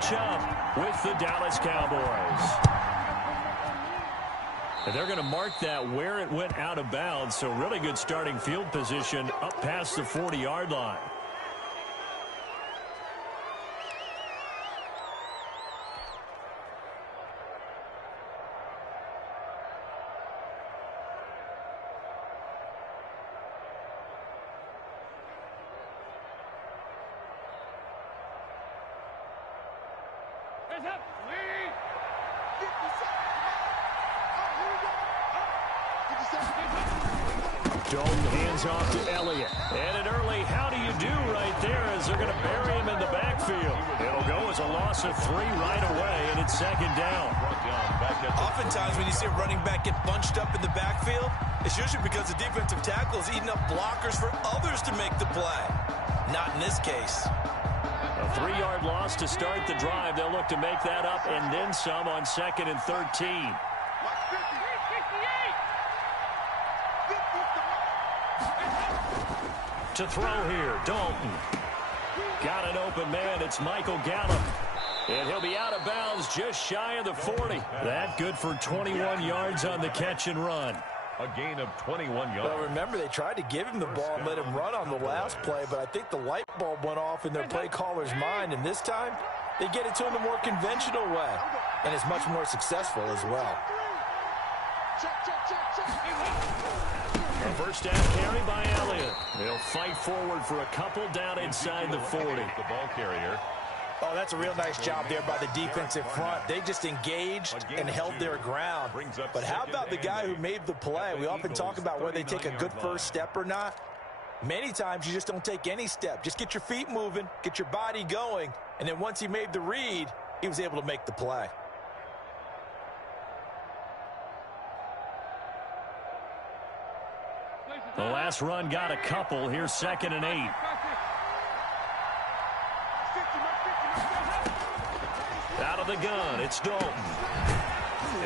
match up with the Dallas Cowboys. And they're going to mark that where it went out of bounds, so really good starting field position up past the 40-yard line. Dalton hands off to Elliott. And an early how do you do right there as they're going to bury him in the backfield. It'll go as a loss of 3 right away, and it's second down. Oftentimes when you see a running back get bunched up in the backfield, it's usually because the defensive tackle is eating up blockers for others to make the play. Not in this case. A 3-yard loss to start the drive. They'll look to make that up and then some on 2nd and 13. To throw here, Dalton. Got an open man. It's Michael Gallup. And he'll be out of bounds just shy of the 40. That good for 21 yards on the catch and run. A gain of 21 yards. Well, remember, they tried to give him the ball and let him run on the last play, but I think the light bulb went off in their play caller's mind, and this time they get it to him the more conventional way, and it's much more successful as well. A first down carry by Elliott. They'll fight forward for a couple down inside the 40. The ball carrier. Oh, that's a real nice job there by the defensive front. They just engaged and held their ground. But how about the guy who made the play? We often talk about whether they take a good first step or not. Many times you just don't take any step. Just get your feet moving, get your body going, and then once he made the read, he was able to make the play. The last run got a couple. Here's 2nd and 8. Out of the gun, it's Dalton.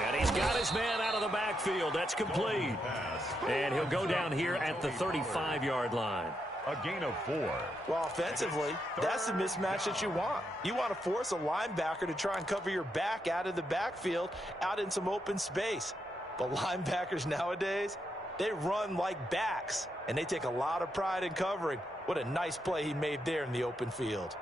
And he's got his man out of the backfield. That's complete. And he'll go down here at the 35-yard line. A gain of 4. Well, offensively, that's the mismatch that you want. You want to force a linebacker to try and cover your back out of the backfield, out in some open space. But linebackers nowadays, they run like backs, and they take a lot of pride in covering. What a nice play he made there in the open field.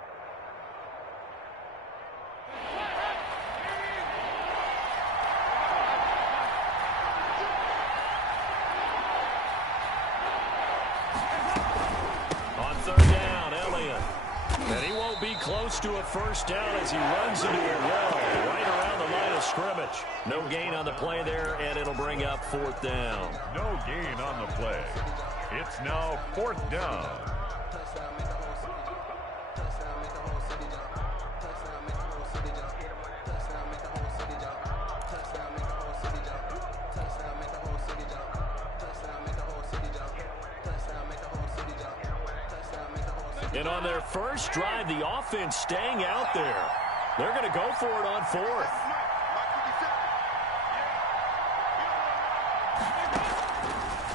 On 3rd down, Elliott. And he won't be close to a first down as he runs into a wall right around the line of scrimmage. No gain on the play there, and it'll bring up 4th down. No gain on the play. It's now 4th down. And on their first drive, the offense staying out there. They're going to go for it on 4th.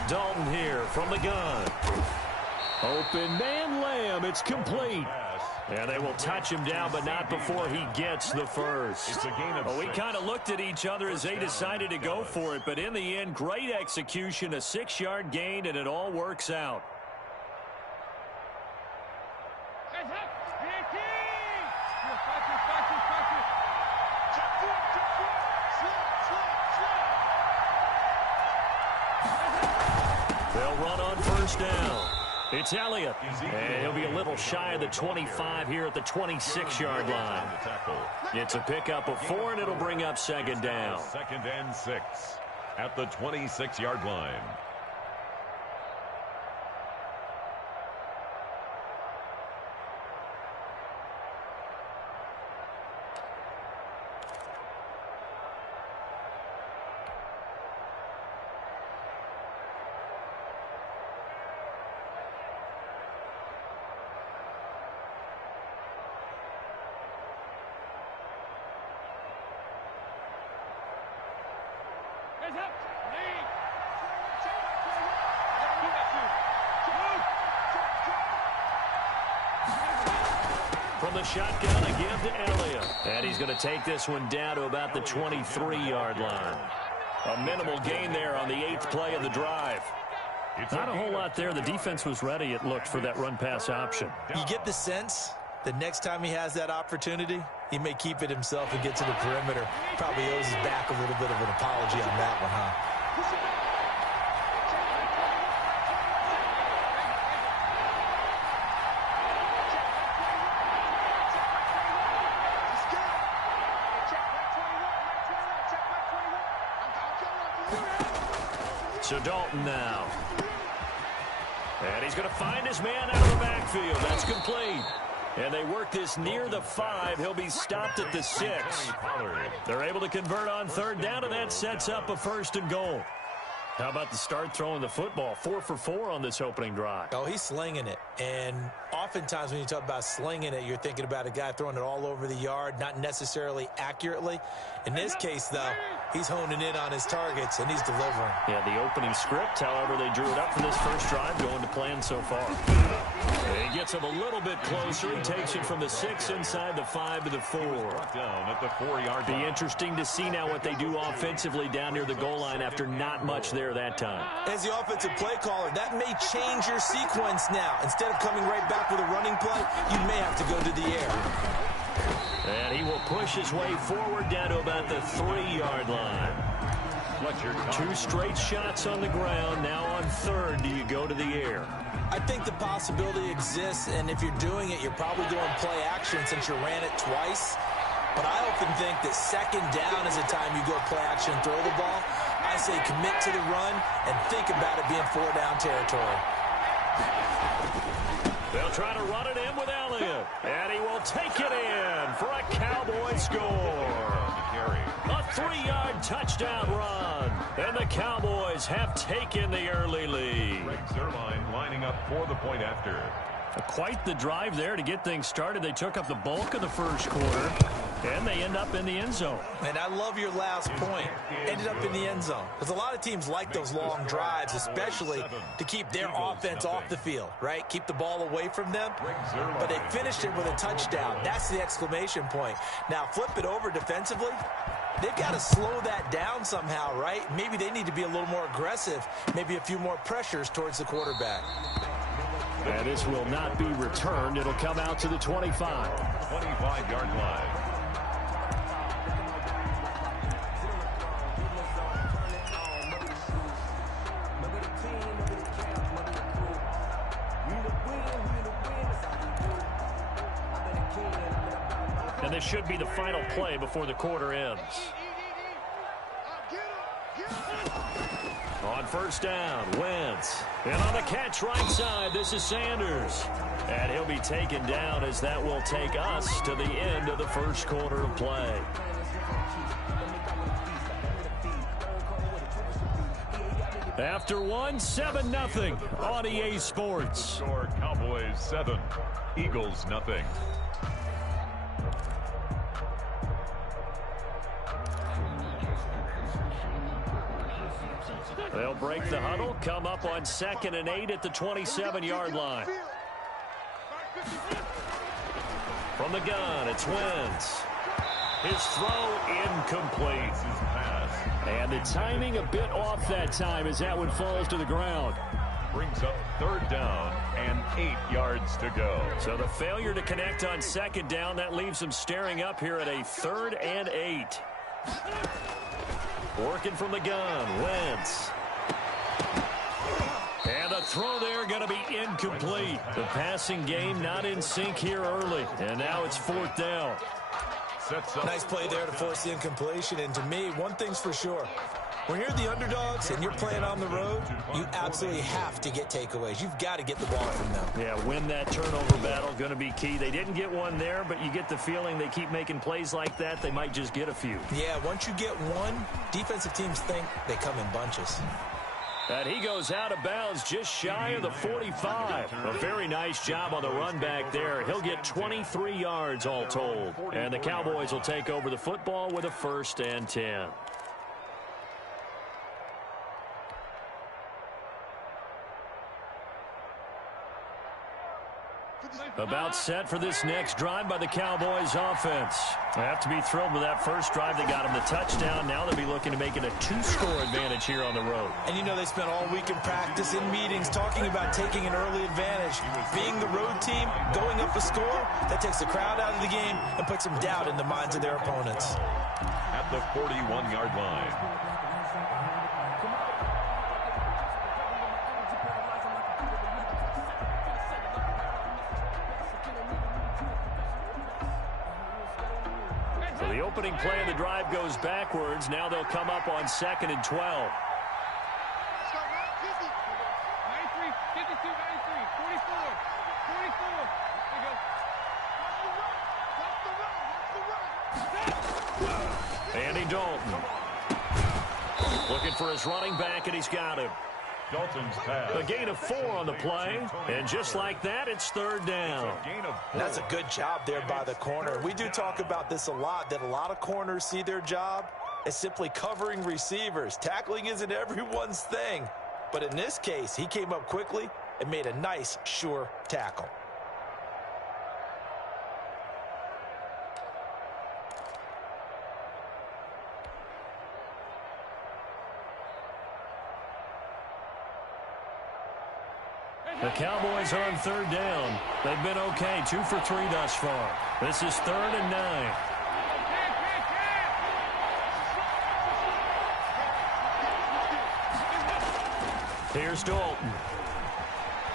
Dalton here from the gun. Open man Lamb. It's complete. And they will touch him down, but not before he gets the first. It's a gain of 6. We kind of looked at each other as they decided to go for it, but in the end, great execution, a 6-yard gain, and it all works out. They'll run on first down. It's Elliott. And he'll be a little shy of the 25 here at the 26-yard line. It's a pickup of 4, and it'll bring up 2nd down. 2nd and 6 at the 26-yard line. From the shotgun, again to Elliott. he's going to take this one down to about the 23-yard line. A minimal gain there on the 8th play of the drive. Not a whole lot there. The defense was ready, it looked, for that run-pass option. You get the sense that next time he has that opportunity, he may keep it himself and get to the perimeter. Probably owes his back a little bit of an apology on that one, huh? So Dalton now. And he's going to find his man out of the backfield. That's complete. And they work this near the 5. He'll be stopped at the 6. They're able to convert on 3rd down, and that sets up a 1st and goal. How about the start throwing the football? 4 for 4 on this opening drive. Oh, he's slinging it. And oftentimes when you talk about slinging it, you're thinking about a guy throwing it all over the yard, not necessarily accurately. In this case, though, he's honing in on his targets, and he's delivering. Yeah, the opening script, however, they drew it up for this first drive, going to plan so far. And he gets him a little bit closer. He takes it from the 6 inside the 5 to the 4. Down at the 4-yard line. Be interesting to see now what they do offensively down near the goal line after not much there that time. As the offensive play caller, that may change your sequence now. Instead of coming right back with a running play, you may have to go to the air. And he will push his way forward down to about the 3-yard line. 2 straight shots on the ground. Now on 3rd, do you go to the air? I think the possibility exists, and if you're doing it, you're probably doing play action since you ran it twice. But I often think that 2nd down is the time you go play action and throw the ball. I say commit to the run and think about it being 4-down territory. They'll try to run it in with Elliott, and he will take it in for a Cowboy score. A 3-yard touchdown run, and the Cowboys have taken the early lead. Greg Zuerlein lining up for the point after. Quite the drive there to get things started. They took up the bulk of the first quarter, and they end up in the end zone. And I love your last point. Ended up in the end zone. Because a lot of teams like those long drives, especially to keep their offense off the field, right? Keep the ball away from them. But they finished it with a touchdown. That's the exclamation point. Now, flip it over defensively. They've got to slow that down somehow, right? Maybe they need to be a little more aggressive. Maybe a few more pressures towards the quarterback. And this will not be returned. It'll come out to the 25. 25-yard line. And this should be the final play before the quarter ends. On 1st down, Wentz. And on the catch right side, this is Sanders. And he'll be taken down as that will take us to the end of the first quarter of play. After 7-0 on EA Sports. Score Cowboys 7, Eagles nothing. They'll break the huddle, come up on 2nd and 8 at the 27-yard line. From the gun, it's Wentz. His throw incomplete. And the timing a bit off that time as that one falls to the ground. Brings up 3rd down and 8 yards to go. So the failure to connect on 2nd down, that leaves them staring up here at a 3rd and 8. Working from the gun, Wentz. And the throw there going to be incomplete. The passing game not in sync here early. And now it's 4th down. Nice play there to force the incompletion. And to me, one thing's for sure. When you're the underdogs and you're playing on the road, you absolutely have to get takeaways. You've got to get the ball from them. Yeah, win that turnover battle, going to be key. They didn't get one there, but you get the feeling they keep making plays like that, they might just get a few. Yeah, once you get one, defensive teams think they come in bunches. And he goes out of bounds just shy of the 45. A very nice job on the run back there. He'll get 23 yards all told. And the Cowboys will take over the football with a 1st and 10. About set for this next drive by the Cowboys offense. They have to be thrilled with that first drive. They got him the touchdown. Now they'll be looking to make it a 2-score advantage here on the road. And you know they spent all week in practice, in meetings, talking about taking an early advantage. Being the road team, going up a score, that takes the crowd out of the game and puts some doubt in the minds of their opponents. At the 41-yard line. So the opening play of the drive goes backwards. Now they'll come up on 2nd and 12. 93, 52, 93, 44, 44. Andy Dalton. Looking for his running back, and he's got him. Dalton's pass. A gain of 4 on the play, and just like that, it's 3rd down. That's a good job there by the corner. We do talk about this a lot, that a lot of corners see their job as simply covering receivers. Tackling isn't everyone's thing, but in this case, he came up quickly and made a nice, sure tackle. The Cowboys are on 3rd down. They've been okay, 2 for 3 thus far. This is 3rd and 9. Here's Dalton.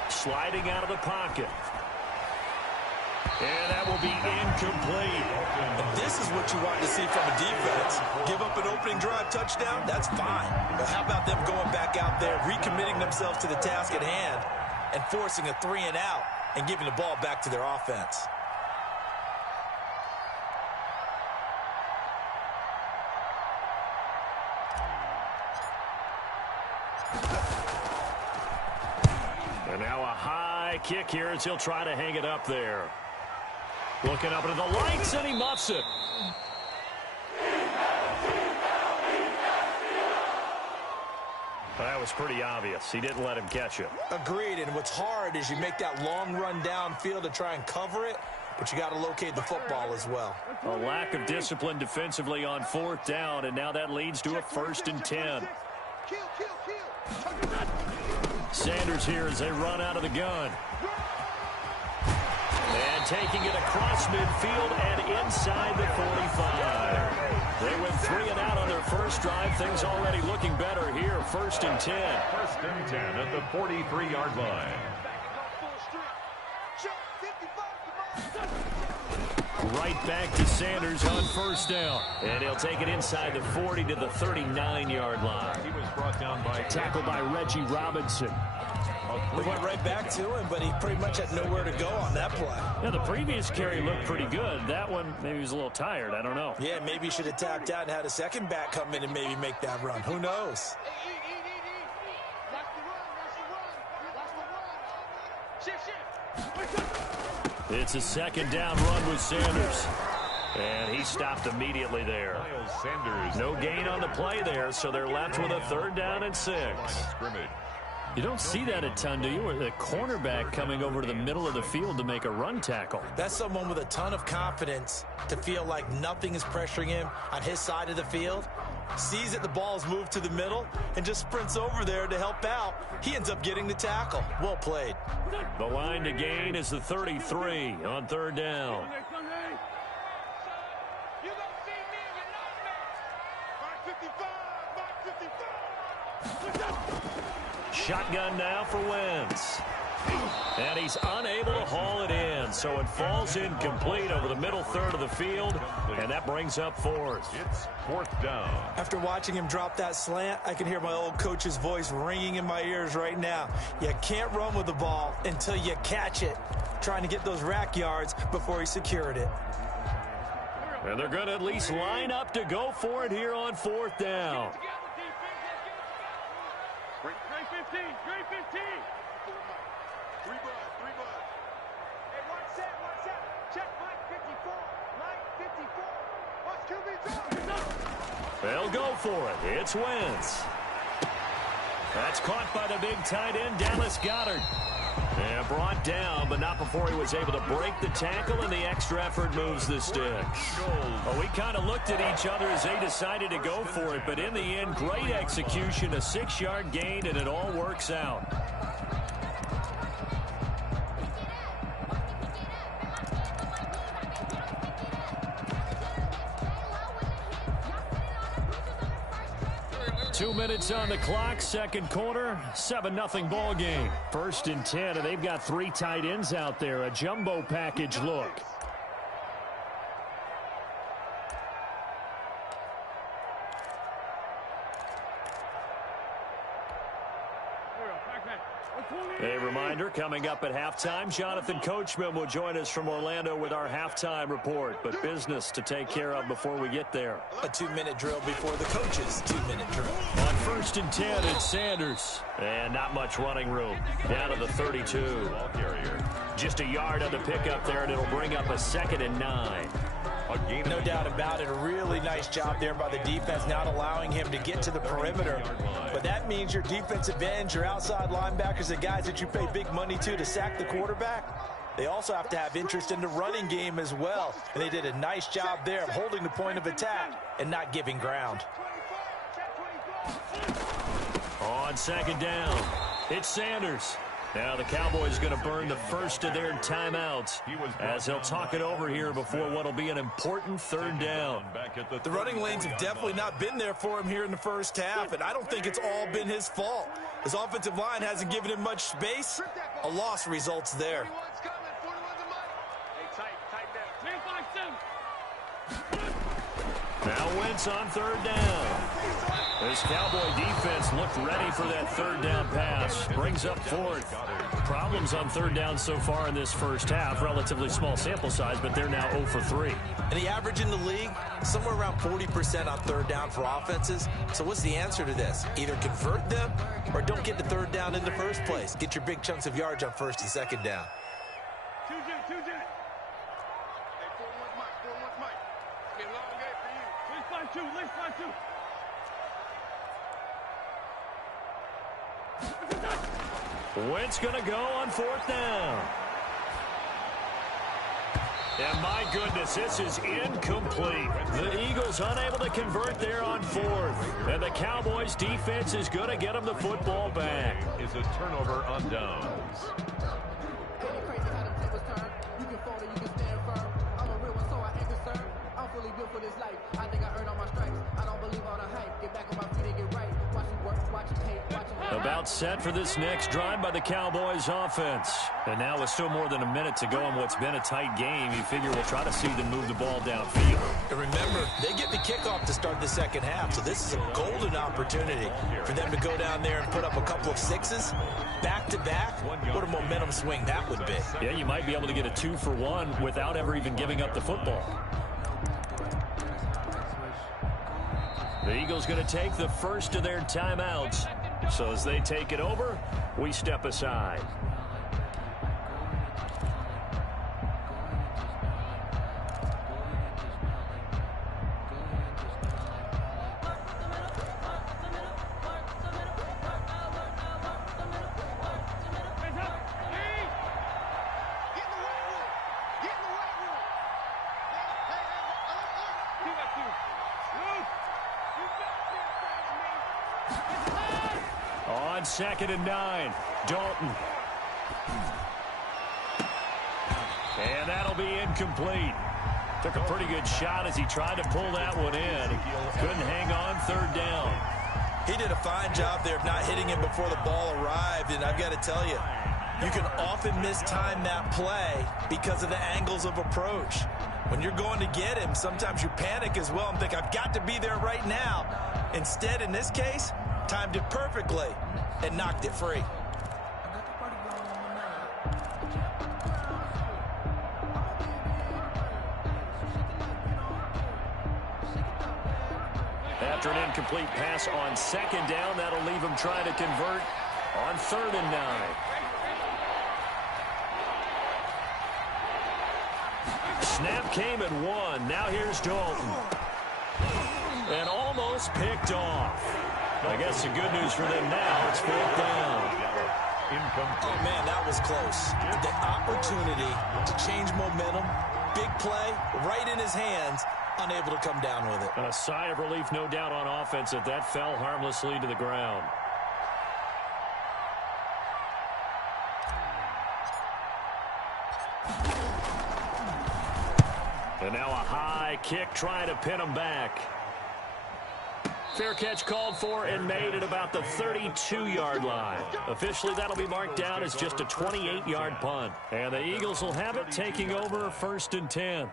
Sliding out of the pocket. And that will be incomplete. And this is what you want to see from a defense. Give up an opening drive touchdown, that's fine. But how about them going back out there, recommitting themselves to the task at hand, and forcing a 3 and out and giving the ball back to their offense. And now a high kick here as he'll try to hang it up there. Looking up into the lights, and he muffs it. That was pretty obvious. He didn't let him catch it. Agreed, and what's hard is you make that long run downfield to try and cover it, but you got to locate the football as well. A lack of discipline defensively on 4th down, and now that leads to a 1st and 10. Sanders here as they run out of the gun. And taking it across midfield and inside the 45. They went 3 and out on their first drive. Things already looking better here. 1st and 10. 1st and 10 at the 43-yard line. Right back to Sanders on 1st down. And he'll take it inside the 40 to the 39-yard line. He was brought down by Tackled by Reggie Robinson. They went right back to him, but he pretty much had nowhere to go on that play. Yeah, the previous carry looked pretty good. That one, maybe he was a little tired. I don't know. Yeah, maybe he should have tapped out and had a second back come in and maybe make that run. Who knows? It's a 2nd down run with Sanders. And he stopped immediately there. Miles Sanders. No gain on the play there, so they're left with a 3rd down and 6. You don't see that a ton, do you? Or the cornerback coming over to the middle of the field to make a run tackle. That's someone with a ton of confidence to feel like nothing is pressuring him on his side of the field. Sees that the ball's moved to the middle and just sprints over there to help out. He ends up getting the tackle. Well played. The line to gain is the 33 on 3rd down. Shotgun now for Wentz. And he's unable to haul it in, so it falls incomplete over the middle third of the field, and that brings up 4th. It's 4th down. After watching him drop that slant, I can hear my old coach's voice ringing in my ears right now. You can't run with the ball until you catch it. Trying to get those rack yards before he secured it. And they're going to at least line up to go for it here on 4th down. Great 15, great 15. Three bud. Hey, one set. Check Mike 54. Mike 54. Watch QB. They'll go for it. It's Wentz. That's caught by the big tight end, Dallas Goedert. And brought down, but not before he was able to break the tackle, and the extra effort moves the sticks. Well, we kind of looked at each other as they decided to go for it, but in the end, great execution, a 6-yard gain, and it all works out. Two minutes on the clock, second quarter, 7-0 ball game. 1st and 10, and they've got 3 tight ends out there. A jumbo package look. A reminder, coming up at halftime, Jonathan Coachman will join us from Orlando with our halftime report. But business to take care of before we get there. A 2-minute drill before the coach's 2-minute drill. On 1st and 10, it's Sanders. And not much running room. Down to the 32. Just a yard on the pickup there, and it'll bring up a 2nd and 9. No doubt about it. A really nice job there by the defense, not allowing him to get to the perimeter. But that means your defensive ends, your outside linebackers, the guys that you pay big money to sack the quarterback, they also have to have interest in the running game as well. And they did a nice job there of holding the point of attack and not giving ground. On 2nd down, it's Sanders. Now the Cowboys going to burn the first of their timeouts as they'll talk it over here before what will be an important 3rd down. The running lanes have definitely not been there for him here in the first half, and I don't think it's all been his fault. His offensive line hasn't given him much space. A loss results there. Now Wentz on 3rd down. This Cowboy defense looked ready for that 3rd down pass. Brings up 4th. Problems on 3rd down so far in this first half. Relatively small sample size, but they're now 0 for 3. And the average in the league, somewhere around 40% on 3rd down for offenses. So what's the answer to this? Either convert them or don't get the 3rd down in the first place. Get your big chunks of yards on 1st and 2nd down. Wentz going to go on 4th down. And my goodness, this is incomplete. The Eagles unable to convert there on 4th. And the Cowboys defense is going to get them the football back. Is a turnover on downs. About set for this next drive by the Cowboys offense. And now with still more than a minute to go in what's been a tight game, you figure we'll try to see them move the ball downfield. And remember, they get the kickoff to start the second half, so this is a golden opportunity for them to go down there and put up a couple of 6s back-to-back. What a momentum swing that would be. Yeah, you might be able to get a 2-for-1 without ever even giving up the football. The Eagles going to take the first of their timeouts. So as they take it over, we step aside. On 2nd and 9, Dalton. And that'll be incomplete. Took a pretty good shot as he tried to pull that one in. Couldn't hang on 3rd down. He did a fine job there of not hitting him before the ball arrived, and I've got to tell you, you can often mistime that play because of the angles of approach. When you're going to get him, sometimes you panic as well and think, I've got to be there right now. Instead, in this case, timed it perfectly and knocked it free. After an incomplete pass on 2nd down, that'll leave him trying to convert on 3rd and 9. Snap came at 1. Now here's Dalton. And almost picked off. I guess the good news for them now, it's 4th down. incomplete. Oh, man, that was close. The opportunity to change momentum, big play, right in his hands, unable to come down with it. A sigh of relief, no doubt, on offense that fell harmlessly to the ground. And now a high kick trying to pin him back. Fair catch called for and made at about the 32-yard line. Officially, that'll be marked down as just a 28-yard punt. And the Eagles will have it, taking over 1st and 10.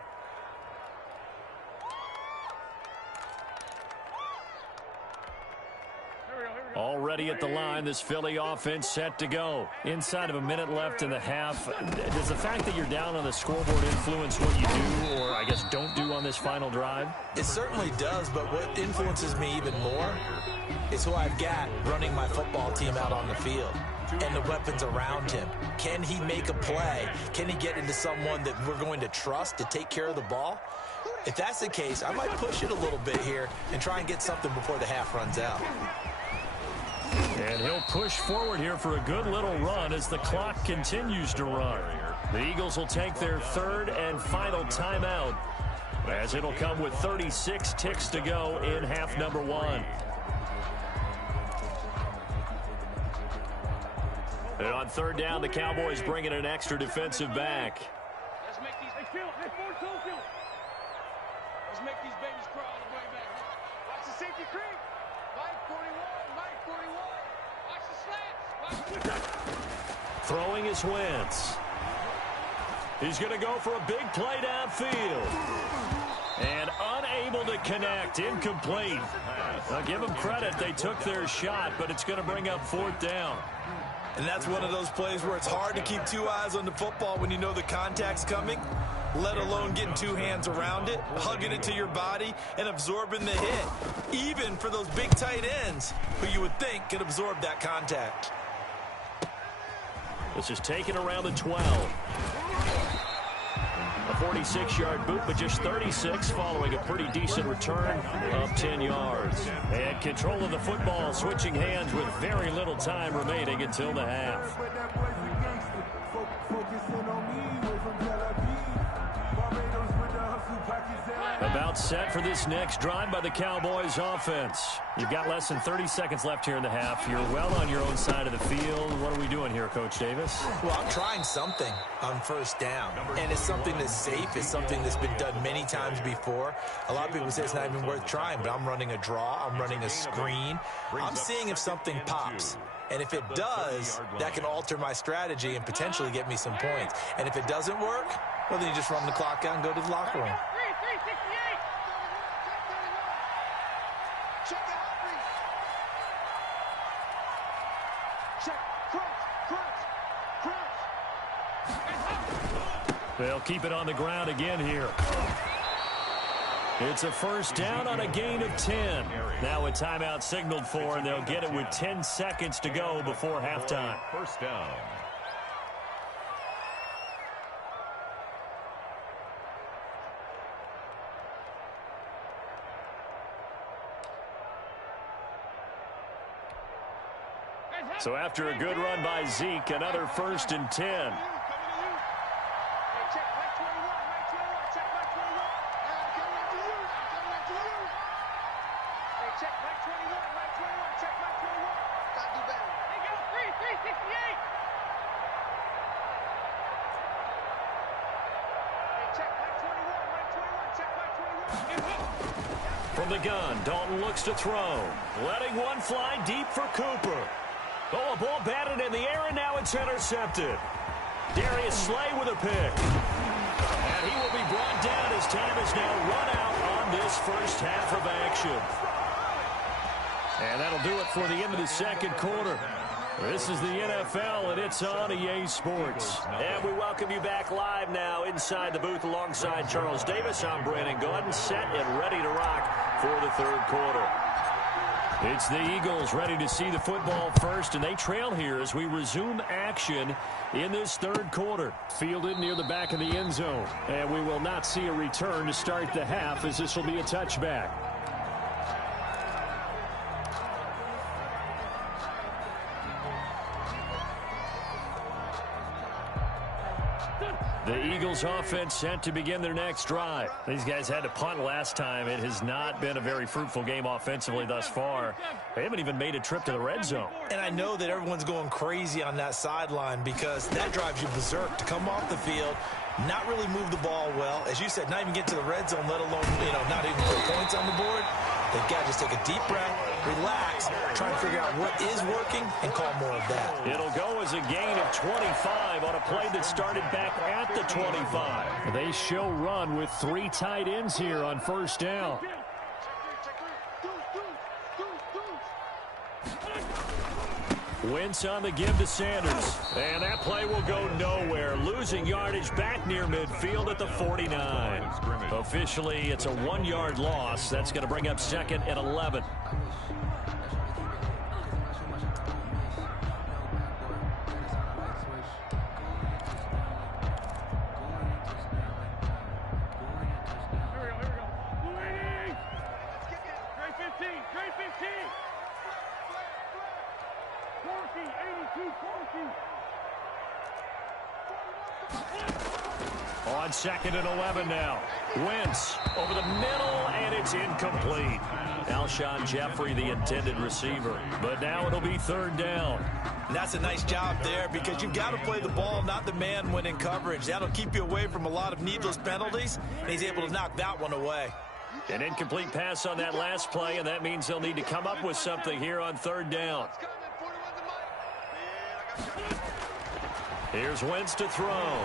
Already at the line, this Philly offense set to go. Inside of a minute left in the half. Does the fact that you're down on the scoreboard influence what you do, or I guess don't do on this final drive? It certainly does, but what influences me even more is who I've got running my football team out on the field and the weapons around him. Can he make a play? Can he get into someone that we're going to trust to take care of the ball? If that's the case, I might push it a little bit here and try and get something before the half runs out. And he'll push forward here for a good little run as the clock continues to run. The Eagles will take their 3rd and final timeout, as it'll come with 36 ticks to go in half number 1. And on 3rd down, the Cowboys bring in an extra defensive back. Let's make these Let's make these babies crawl all the way back. Watch the safety creep. Mike 41, Mike 41. Watch the slants. Throwing is Wentz. He's going to go for a big play downfield. And unable to connect. Incomplete. I'll give them credit. They took their shot, but it's going to bring up 4th down. And that's one of those plays where it's hard to keep 2 eyes on the football when you know the contact's coming, let alone getting 2 hands around it, hugging it to your body, and absorbing the hit. Even for those big tight ends who you would think could absorb that contact. This is taken around the 12. A 46-yard boot, but just 36 following a pretty decent return of 10 yards. And control of the football, switching hands with very little time remaining until the half. About set for this next drive by the Cowboys offense. You've got less than 30 seconds left here in the half. You're well on your own side of the field. What are we doing here, Coach Davis? Well, I'm trying something on 1st down. And it's something that's safe. It's something that's been done many times before. A lot of people say it's not even worth trying, but I'm running a draw. I'm running a screen. I'm seeing if something pops. And if it does, that can alter my strategy and potentially get me some points. And if it doesn't work, well, then you just run the clock out and go to the locker room. They'll keep it on the ground again here. It's a 1st down on a gain of 10. Now a timeout signaled for, and they'll get it with 10 seconds to go before halftime. 1st down. So after a good run by Zeke, another 1st and 10. From the gun, Dalton looks to throw. Letting one fly deep for Cooper. Oh, a ball batted in the air, and now it's intercepted. Darius Slay with a pick. And he will be brought down as time is now run out on this 1st half of action. And that'll do it for the end of the 2nd quarter. This is the NFL, and it's on EA Sports. And we welcome you back live now inside the booth alongside Charles Davis. I'm Brandon Gaudin, set and ready to rock for the 3rd quarter. It's the Eagles ready to see the football first, and they trail here as we resume action in this 3rd quarter. Fielded near the back of the end zone, and we will not see a return to start the half, as this will be a touchback. Eagles offense set to begin their next drive. These guys had to punt last time. It has not been a very fruitful game offensively thus far. They haven't even made a trip to the red zone. And I know that everyone's going crazy on that sideline because that drives you berserk to come off the field, not really move the ball well. As you said, not even get to the red zone, let alone, not even put points on the board. They've got to just take a deep breath, relax, try and figure out what is working, and call more of that. It'll go as a gain of 25 on a play that started back at the 25. They show run with 3 tight ends here on first down. Wentz on the give to Sanders. And that play will go nowhere. Losing yardage back near midfield at the 49. Officially, it's a 1-yard loss. That's going to bring up second and 11. On second and 11 now. Wentz over the middle, and it's incomplete. Alshon Jeffrey, the intended receiver. But now it'll be third down. And that's a nice job there because you've got to play the ball, not the man when in coverage. That'll keep you away from a lot of needless penalties, and he's able to knock that one away. An incomplete pass on that last play, and that means they'll need to come up with something here on third down. Here's Wentz to throw.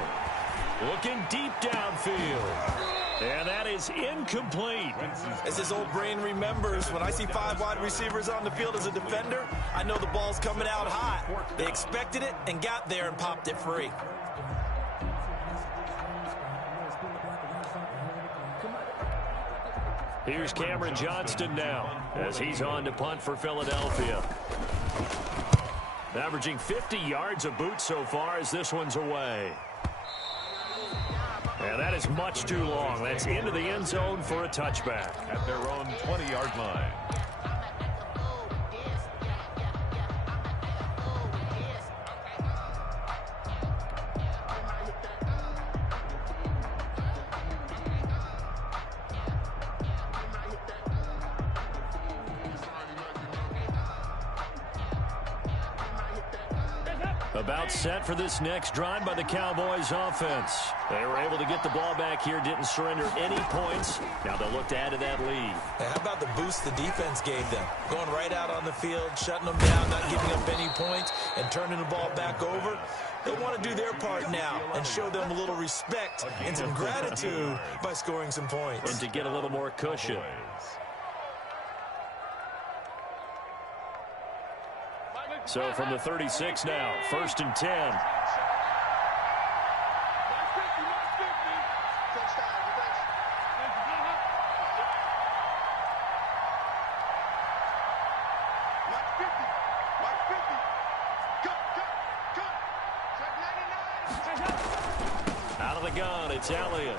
Looking deep downfield. And that is incomplete. As his old brain remembers, when I see 5 wide receivers on the field as a defender, I know the ball's coming out hot. They expected it and got there and popped it free. Here's Cameron Johnston now as he's on to punt for Philadelphia. Averaging 50 yards a boot so far as this one's away. And that is much too long. That's into the end zone for a touchback. At their own 20-yard line. About set for this next drive by the Cowboys offense. They were able to get the ball back here, didn't surrender any points. Now they'll look to add to that lead. Hey, how about the boost the defense gave them? Going right out on the field, shutting them down, not giving up any points, and turning the ball back over. They want to do their part now and show them a little respect and some gratitude by scoring some points. And to get a little more cushion. So from the 36 now, first and 10. Out of the gun, it's Elliott.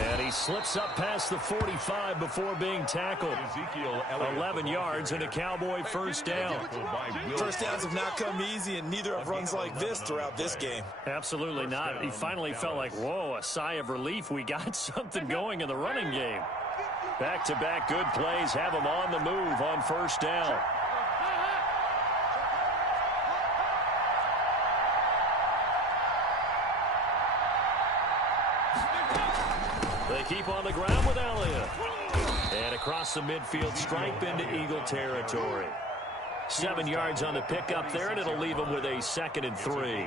And he slips up past the 45 before being tackled. 11 yards and a Cowboy first down. First downs have not come easy, and neither have runs like this throughout this game. Absolutely not. He finally felt like, whoa, a sigh of relief. We got something going in the running game. Back-to-back good plays have him on the move on first down. They keep on the ground with Elliott. And across the midfield stripe into Eagle territory. 7 yards on the pickup there, and it'll leave them with a second and 3.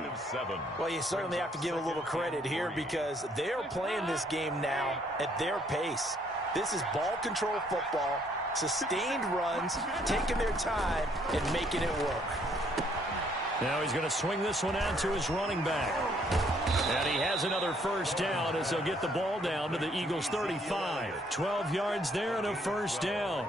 Well, you certainly have to give a little credit here because they're playing this game now at their pace. This is ball control football, sustained runs, taking their time, and making it work. Now he's going to swing this one out to his running back. And he has another first down as they'll get the ball down to the Eagles' 35. 12 yards there and a first down.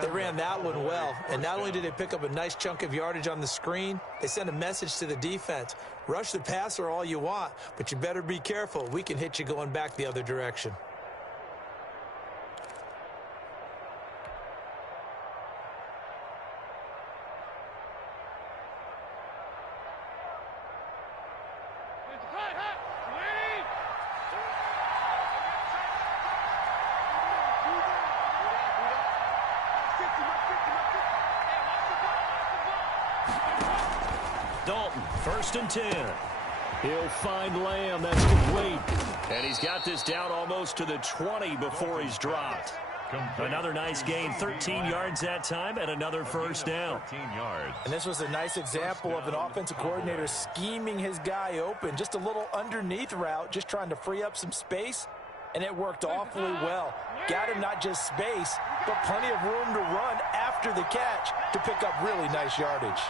They ran that one well, and not only did they pick up a nice chunk of yardage on the screen, they sent a message to the defense. Rush the passer all you want, but you better be careful. We can hit you going back the other direction. Dalton, 1st and 10. He'll find Lamb. That's complete. And he's got this down almost to the 20 before he's dropped. Another nice gain, 13 yards that time, and another first down. And this was a nice example of an offensive coordinator scheming his guy open. Just a little underneath route, just trying to free up some space, and it worked awfully well. Got him not just space, but plenty of room to run after the catch to pick up really nice yardage.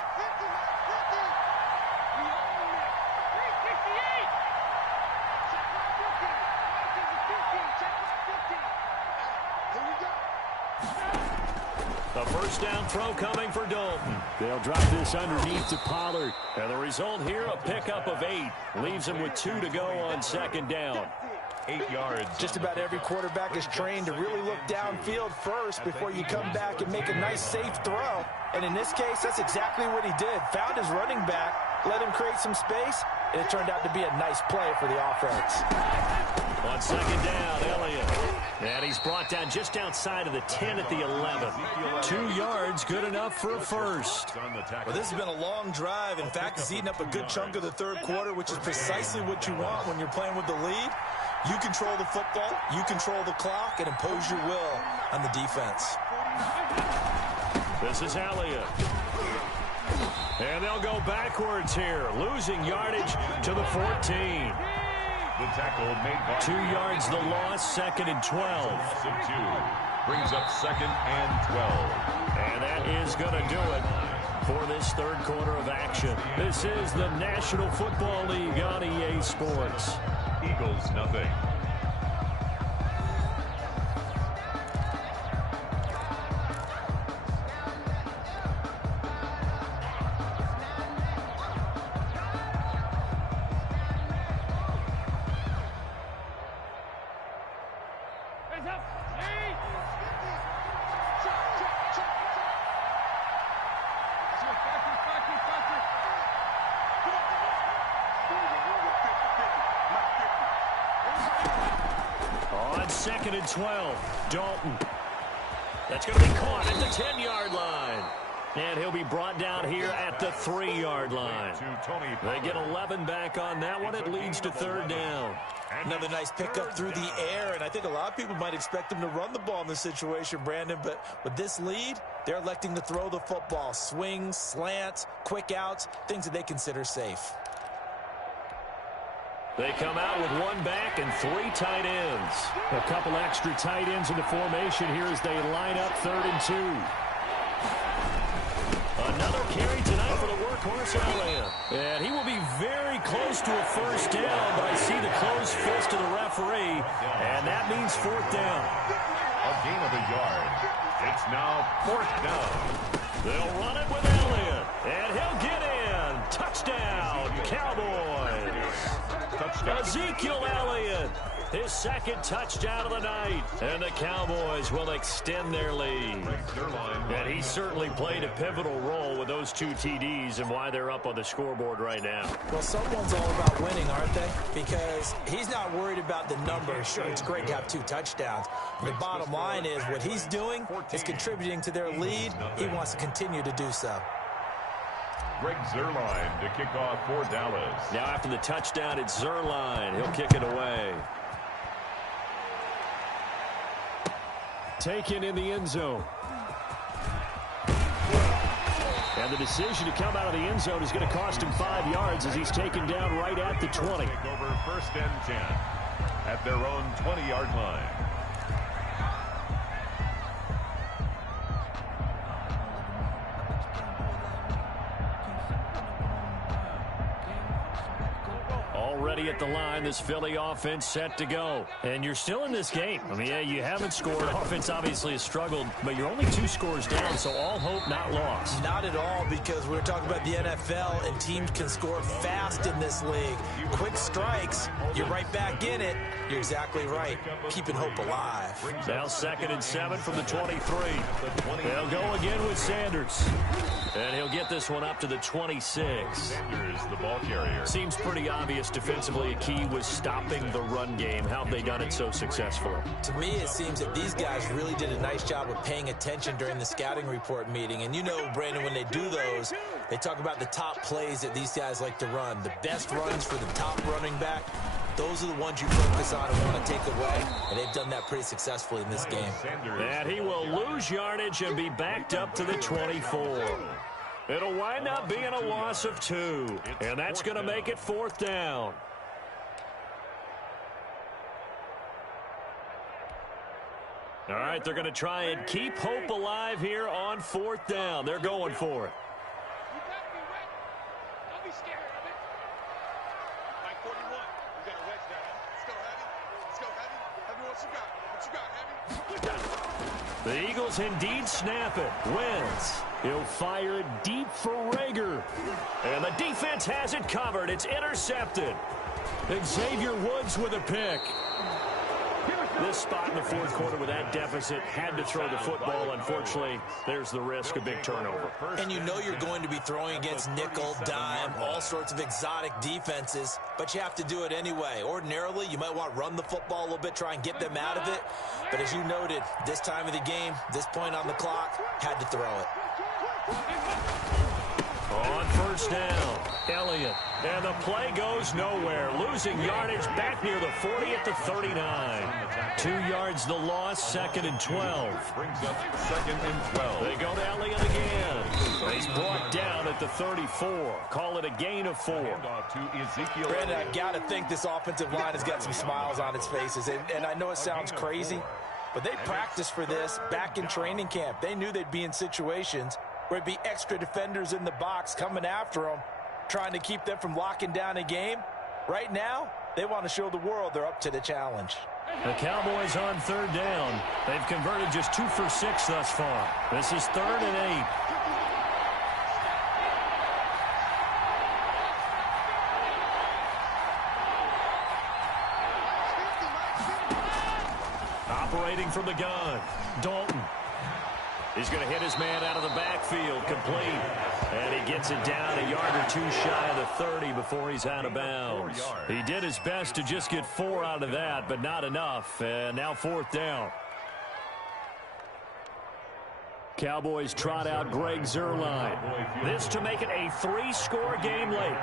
A first down throw coming for Dalton. They'll drop this underneath to Pollard. And the result here, a pickup of 8. Leaves him with 2 to go on 2nd down. 8 yards. Just about every quarterback is trained to really look downfield first before you come back and make a nice, safe throw. And in this case, that's exactly what he did. Found his running back, let him create some space, and it turned out to be a nice play for the offense. On 2nd down, Elliott. And he's brought down just outside of the 10 at the 11. 2 yards, good enough for a first. Well, this has been a long drive. In fact, it's eaten up a good chunk of the 3rd quarter, which is precisely what you want when you're playing with the lead. You control the football, you control the clock, and impose your will on the defense. This is Elliott. And they'll go backwards here, losing yardage to the 14. The tackle made by 2 yards the loss, 2nd and 12. Brings up 2nd and 12. And that is going to do it for this 3rd quarter of action. This is the National Football League on EA Sports. Eagles, nothing. On 2nd and 12, Dalton. That's going to be caught at the 10-yard line. And he'll be brought down here at the 3-yard line. They get 11 back on that one. It leads to 3rd down. Another nice pickup through the air, and I think a lot of people might expect him to run the ball in this situation, Brandon, but with this lead, they're electing to throw the football. Swings, slants, quick outs, things that they consider safe. They come out with 1 back and 3 tight ends. A couple extra tight ends in the formation here as they line up 3rd and 2. Another carry tonight for the workhorse Elliott. And he will be very close to a first down, but I see the closed fist of the referee, and that means 4th down. A gain of a yard. It's now 4th down. They'll run it with Elliott, and he'll get in. Touchdown, Cowboys. Ezekiel Elliott, his 2nd touchdown of the night. And the Cowboys will extend their lead. And he certainly played a pivotal role with those 2 TDs and why they're up on the scoreboard right now. Well, someone's all about winning, aren't they? Because he's not worried about the numbers. Sure, it's great to have 2 touchdowns. But the bottom line is what he's doing is contributing to their lead. He wants to continue to do so. Greg Zuerlein to kick off for Dallas. Now after the touchdown, it's Zuerlein. He'll kick it away. Taken in the end zone. And the decision to come out of the end zone is going to cost him 5 yards as he's taken down right at the 20. Take over 1st and 10 at their own 20-yard line. Already at the line, this Philly offense set to go. And you're still in this game. I mean, yeah, you haven't scored. Offense obviously has struggled, but you're only 2 scores down, so all hope not lost. Not at all, because we're talking about the NFL, and teams can score fast in this league. Quick strikes, you're right back in it. You're exactly right. Keeping hope alive. Now 2nd and 7 from the 23. They'll go again with Sanders. And he'll get this one up to the 26. Sanders, the ball carrier. Seems pretty obvious defensively a key was stopping the run game. How have they done it so successfully? To me, it seems that these guys really did a nice job of paying attention during the scouting report meeting. And you know, Brandon, when they do those, They talk about the top plays that these guys like to run. The best runs for the top running back, those are the ones you focus on and want to take away, and they've done that pretty successfully in this game. And he will lose yardage and be backed up to the 24. It'll wind up being a loss of 2, and that's going to make it 4th down. All right, they're going to try and keep hope alive here on 4th down. They're going for it. You got to be ready. Don't be scared of it. Mike 41, you got to wedge that. Let's go, Heavy. Let's go, Heavy. Heavy, what you got? What you got, Heavy? The Eagles indeed snap it. Wins. He'll fire it deep for Rager. And the defense has it covered. It's intercepted. Xavier Woods with a pick. This spot in the 4th quarter with that deficit, had to throw the football. Unfortunately, there's the risk of big turnover. And you know you're going to be throwing against nickel, dime, all sorts of exotic defenses, but you have to do it anyway. Ordinarily, you might want to run the football a little bit, try and get them out of it. But as you noted, this time of the game, this point on the clock, had to throw it. On 1st down, Elliott. And the play goes nowhere. Losing yardage back near the 40 at the 39. 2 yards the loss, 2nd and 12. Brings up 2nd and 12. They go to Elliott again. He's brought down at the 34. Call it a gain of 4. Handoff to Ezekiel. Brandon, I've got to think this offensive line has got some smiles on its faces. And I know it sounds crazy, but they practiced for this back in training camp. They knew they'd be in situations where it'd be extra defenders in the box coming after them, trying to keep them from locking down a game. Right now, they want to show the world they're up to the challenge. The Cowboys on 3rd down. They've converted just 2 for 6 thus far. This is 3rd and 8. Operating from the gun, Dalton. He's going to hit his man out of the backfield, complete. And he gets it down a yard or 2 shy of the 30 before he's out of bounds. He did his best to just get 4 out of that, but not enough. And now 4th down. Cowboys trot out Greg Zuerlein. This to make it a 3-score game late.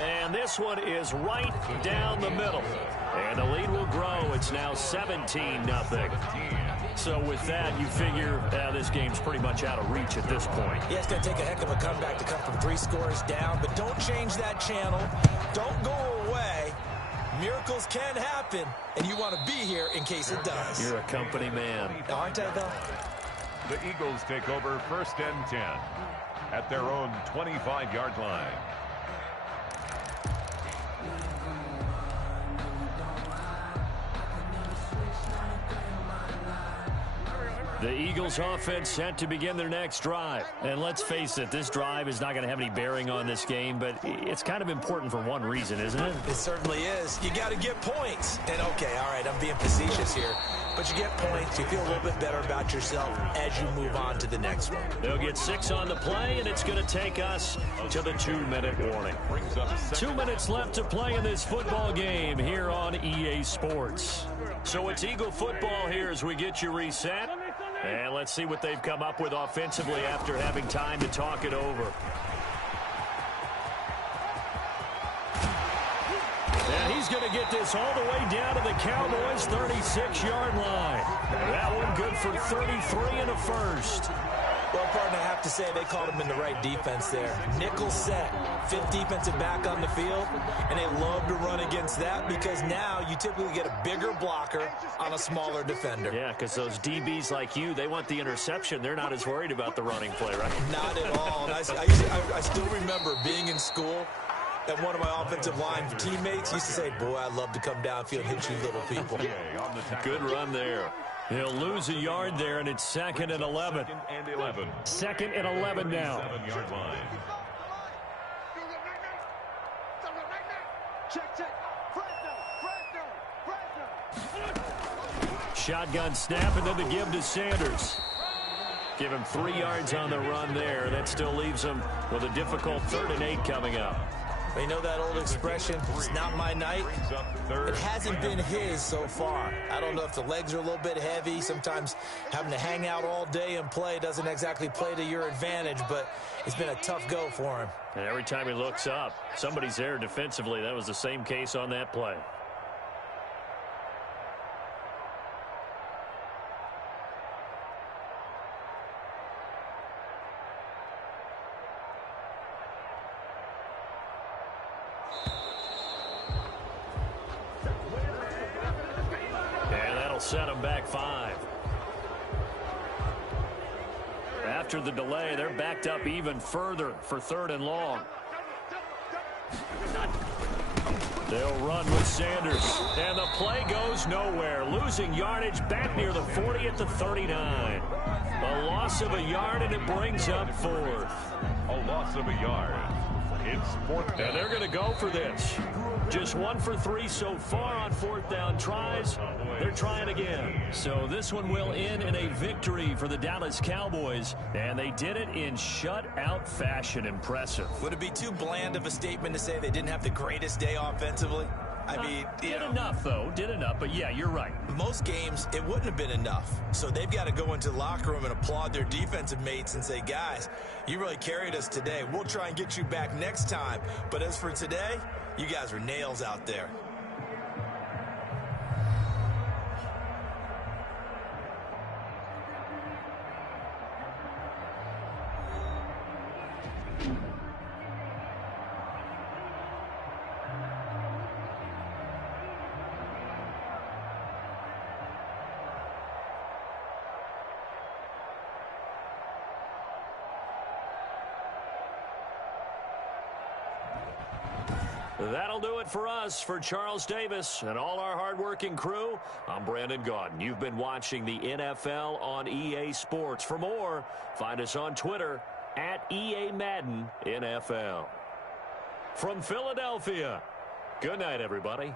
And this one is right down the middle. And the lead will grow. It's now 17-0. So with that, you figure this game's pretty much out of reach at this point. Yeah, it's going to take a heck of a comeback to come from 3 scores down, but don't change that channel. Don't go away. Miracles can happen, and you want to be here in case it does. You're a company man. Aren't I, though? The Eagles take over 1st and 10 at their own 25-yard line. The Eagles offense set to begin their next drive. And let's face it, this drive is not going to have any bearing on this game, but it's kind of important for one reason, isn't it? It certainly is. You got to get points. And okay, all right, I'm being facetious here, but you get points, you feel a little bit better about yourself as you move on to the next one. They'll get 6 on the play, and it's going to take us to the 2-minute warning. 2 minutes left to play in this football game here on EA Sports. So it's Eagle football here as we get you reset. And let's see what they've come up with offensively after having time to talk it over. And he's going to get this all the way down to the Cowboys' 36-yard line. That one good for 33 and a first. Well, partner, I have to say they called him in the right defense there. Nickel set, 5th defensive back on the field, and they love to run against that because now you typically get a bigger blocker on a smaller defender. Yeah, because those DBs like you, they want the interception. They're not as worried about the running play, right? Not at all. And I still remember being in school, and one of my offensive line teammates used to say, boy, I'd love to come downfield and hit you little people. Good run there. He'll lose a yard there, and it's 2nd and 11. 2nd and 11 now. 7-yard line. Shotgun snap, and then the give to Sanders. Give him 3 yards on the run there. That still leaves him with a difficult 3rd and 8 coming up. But you know that old expression, it's not my night? It hasn't been his so far. I don't know if the legs are a little bit heavy. Sometimes having to hang out all day and play doesn't exactly play to your advantage, but it's been a tough go for him. And every time he looks up, somebody's there defensively. That was the same case on that play. Set them back 5. After the delay, they're backed up even further for 3rd and long. They'll run with Sanders. And the play goes nowhere. Losing yardage back near the 40 at the 39. A loss of a yard, and it brings up 4th. A loss of a yard. It's 4th down. And they're going to go for this. Just 1 for 3 so far on 4th down tries. They're trying again. So this one will end in a victory for the Dallas Cowboys. And they did it in shutout fashion. Impressive. Would it be too bland of a statement to say they didn't have the greatest day offensively? I mean, did enough, though. Did enough. But, yeah, you're right. Most games, it wouldn't have been enough. So they've got to go into the locker room and applaud their defensive mates and say, guys, you really carried us today. We'll try and get you back next time. But as for today, you guys were nails out there. That'll do it for us. For Charles Davis and all our hardworking crew, I'm Brandon Gaudin. You've been watching the NFL on EA Sports. For more, find us on Twitter at EA Madden NFL. From Philadelphia, good night, everybody.